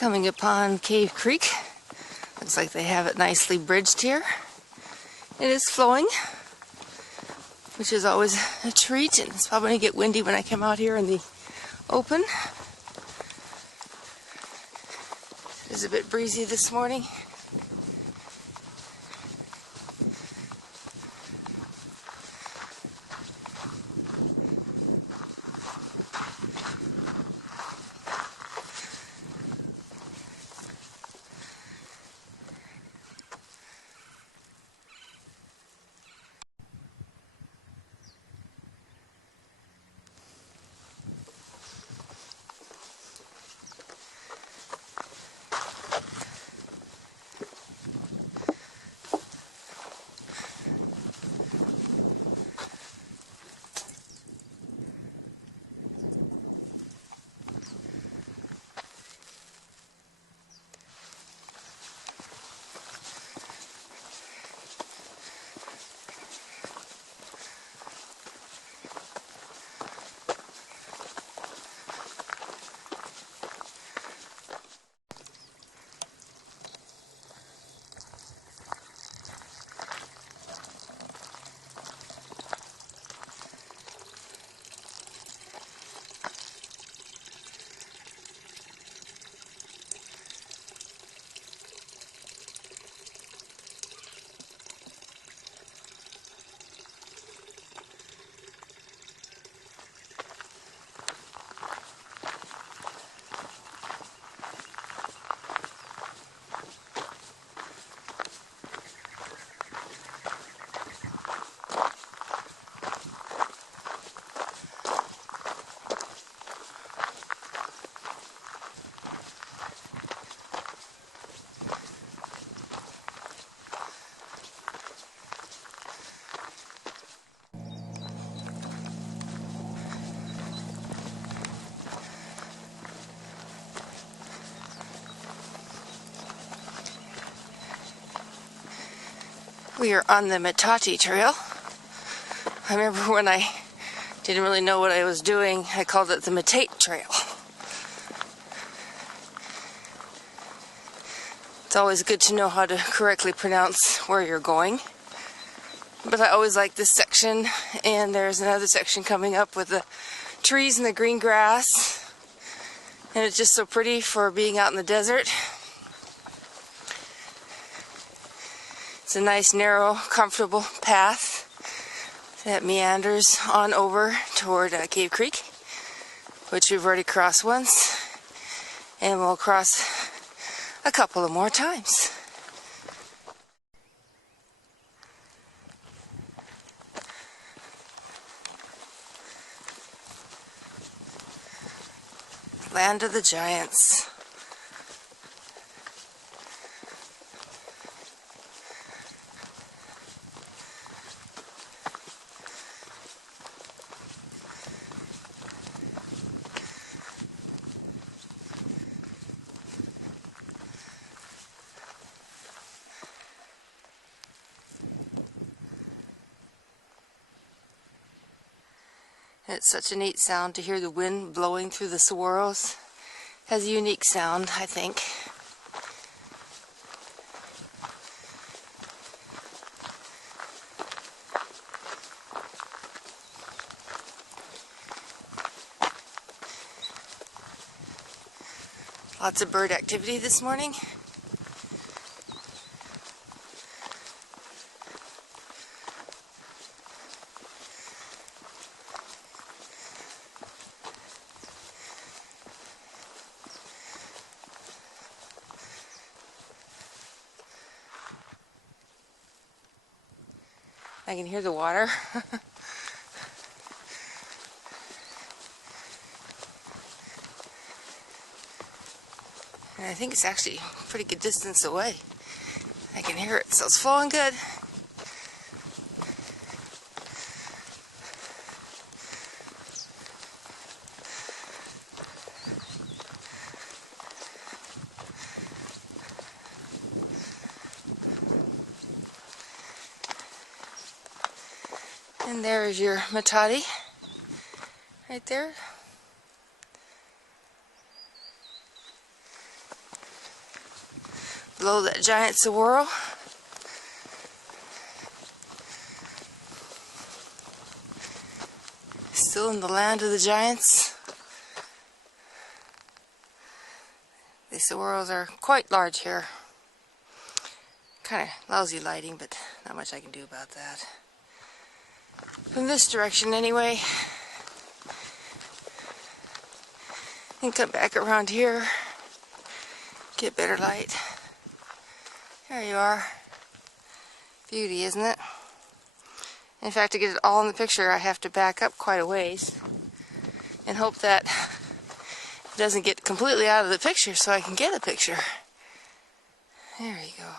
Coming upon Cave Creek. Looks like they have it nicely bridged here. It is flowing, which is always a treat, and it's probably going to get windy when I come out here in the open. It is a bit breezy this morning. We are on the Metate trail. I remember when I didn't really know what I was doing, I called it the Metate trail. It's always good to know how to correctly pronounce where you're going. But I always like this section, and there's another section coming up with the trees and the green grass. And it's just so pretty for being out in the desert. It's a nice, narrow, comfortable path that meanders on over toward Cave Creek, which we've already crossed once, and we'll cross a couple of more times. Land of the Giants. It's such a neat sound to hear the wind blowing through the swirls. It has a unique sound, I think. Lots of bird activity this morning. I can hear the water. And I think it's actually a pretty good distance away. I can hear it, so it's flowing good. And there is your Metate, right there. below that giant saguaro. Still in the land of the giants. These saguaros are quite large here. Kind of lousy lighting, but not much I can do about that. From this direction anyway. And come back around here. Get better light. There you are. Beauty, isn't it? In fact, to get it all in the picture, I have to back up quite a ways and hope that it doesn't get completely out of the picture so I can get a picture. There you go.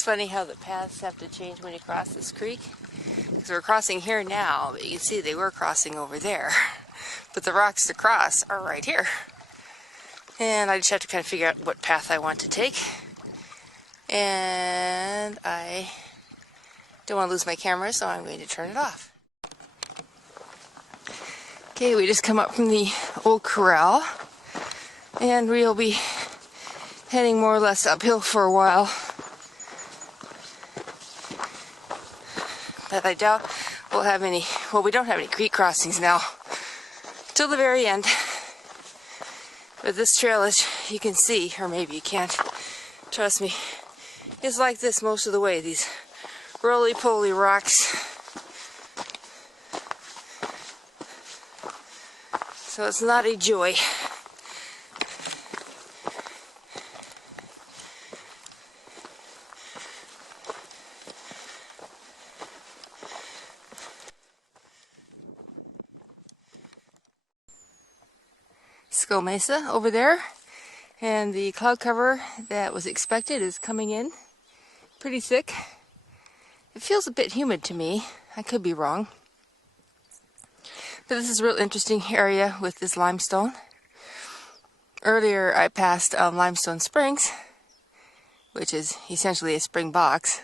It's funny how the paths have to change when you cross this creek. Because we're crossing here now, but you can see they were crossing over there. But the rocks to cross are right here. And I just have to kind of figure out what path I want to take. And I don't want to lose my camera, so I'm going to turn it off. Okay, we just come up from the old corral. And we'll be heading more or less uphill for a while. But I doubt we'll have any, well, we don't have any creek crossings now. Till the very end. But this trail, as you can see, or maybe you can't, trust me, it's like this most of the way. These roly-poly rocks. So it's not a joy. Skull Mesa over there, and the cloud cover that was expected is coming in pretty thick. It feels a bit humid to me. I could be wrong. But this is a real interesting area with this limestone. Earlier I passed Limestone Springs, which is essentially a spring box.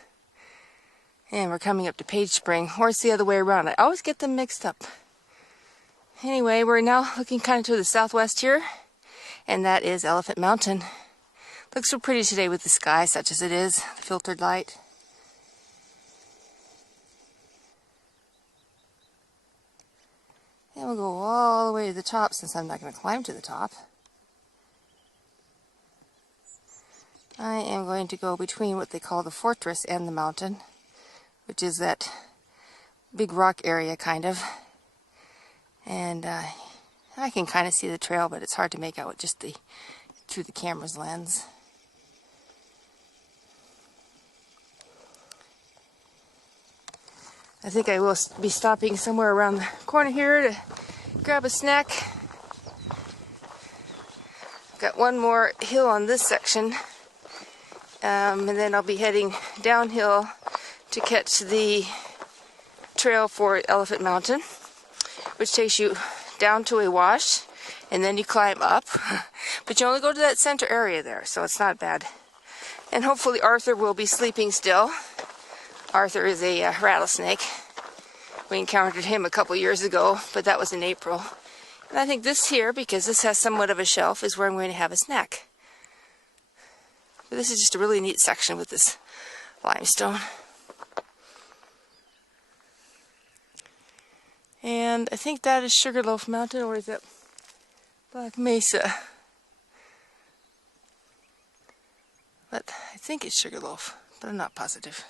And we're coming up to Page Spring, or it's the other way around. I always get them mixed up. Anyway, we're now looking kind of to the southwest here, and that is Elephant Mountain. Looks so pretty today with the sky, such as it is, the filtered light. And we'll go all the way to the top, since I'm not going to climb to the top. I am going to go between what they call the fortress and the mountain, which is that big rock area, kind of. And I can kind of see the trail, but it's hard to make out with just through the camera's lens. I think I will be stopping somewhere around the corner here to grab a snack. Got one more hill on this section, and then I'll be heading downhill to catch the trail for Elephant Mountain, which takes you down to a wash, and then you climb up. But you only go to that center area there, so it's not bad. And hopefully Arthur will be sleeping still. Arthur is a rattlesnake. We encountered him a couple years ago, but that was in April. And I think this here, because this has somewhat of a shelf, is where I'm going to have a snack. But this is just a really neat section with this limestone. And I think that is Sugarloaf Mountain, or is that Black Mesa? But I think it's Sugarloaf, but I'm not positive.